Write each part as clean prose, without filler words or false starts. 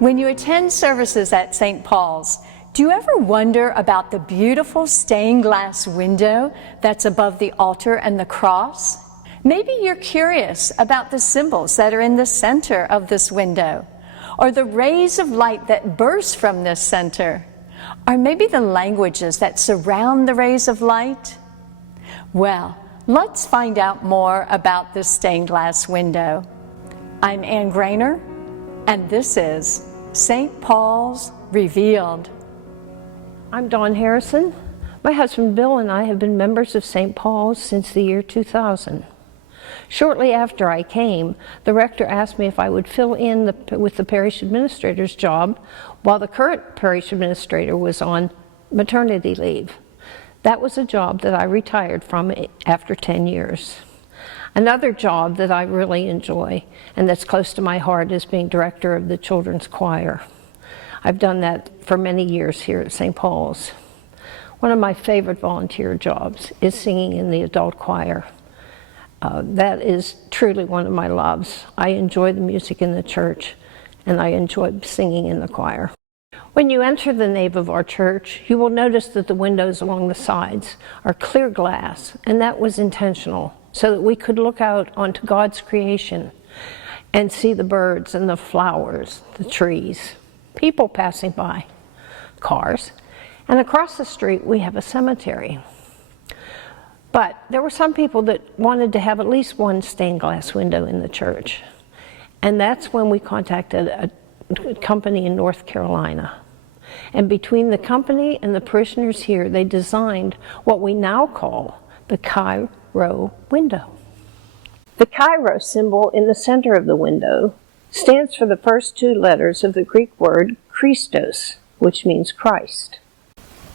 When you attend services at St. Paul's, do you ever wonder about the beautiful stained glass window that's above the altar and the cross? Maybe you're curious about the symbols that are in the center of this window, or the rays of light that burst from this center, or maybe the languages that surround the rays of light. Well, let's find out more about this stained glass window. I'm Ann Grainer, and this is St. Paul's Revealed. I'm Dawn Harrison. My husband Bill and I have been members of St. Paul's since the year 2000. Shortly after I came, the rector asked me if I would fill in with the parish administrator's job while the current parish administrator was on maternity leave. That was a job that I retired from after 10 years. Another job that I really enjoy and that's close to my heart is being director of the children's choir. I've done that for many years here at St. Paul's. One of my favorite volunteer jobs is singing in the adult choir. That is truly one of my loves. I enjoy the music in the church and I enjoy singing in the choir. When you enter the nave of our church, you will notice that the windows along the sides are clear glass, and that was intentional, so that we could look out onto God's creation and see the birds and the flowers, the trees, people passing by, cars, and across the street we have a cemetery. But there were some people that wanted to have at least one stained glass window in the church, and that's when we contacted a company in North Carolina. And between the company and the parishioners here, they designed what we now call the Chi Rho window. The Chi Rho symbol in the center of the window stands for the first two letters of the Greek word Christos, which means Christ.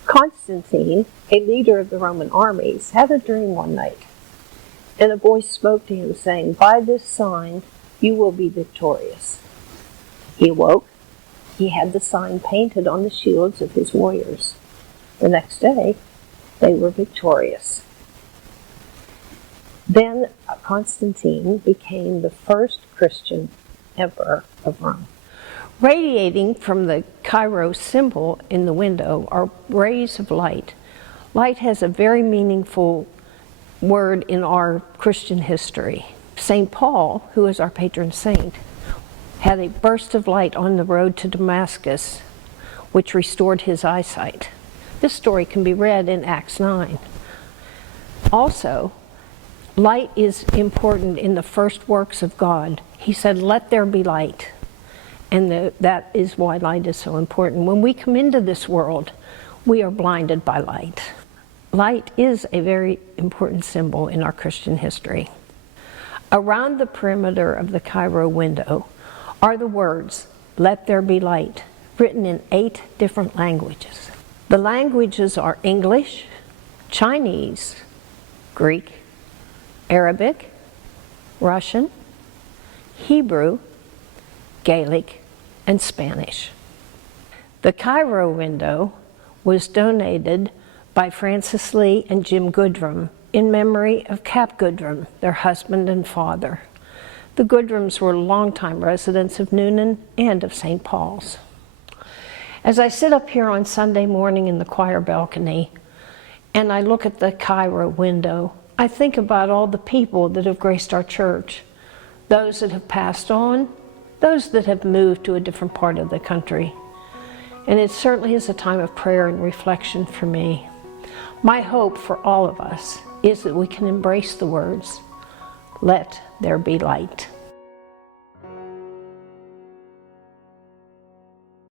Constantine, a leader of the Roman armies, had a dream one night, and a voice spoke to him saying, "By this sign you will be victorious." He awoke. He had the sign painted on the shields of his warriors. The next day, they were victorious. Then Constantine became the first Christian emperor of Rome. Radiating from the Chi Rho symbol in the window are rays of light. Light has a very meaningful word in our Christian history. St. Paul, who is our patron saint, had a burst of light on the road to Damascus, which restored his eyesight. This story can be read in Acts 9. Also, light is important in the first works of God. He said, "Let there be light." And that is why light is so important. When we come into this world, we are blinded by light. Light is a very important symbol in our Christian history. Around the perimeter of the Chi Rho window are the words, "Let there be light," written in 8 different languages. The languages are English, Chinese, Greek, Arabic, Russian, Hebrew, Gaelic, and Spanish. The Chi Rho window was donated by Francis Lee and Jim Goodrum in memory of Cap Goodrum, their husband and father. The Goodrums were longtime residents of Noonan and of St. Paul's. As I sit up here on Sunday morning in the choir balcony and I look at the Chi Rho window, I think about all the people that have graced our church, those that have passed on, those that have moved to a different part of the country. And it certainly is a time of prayer and reflection for me. My hope for all of us is that we can embrace the words, "Let there be light."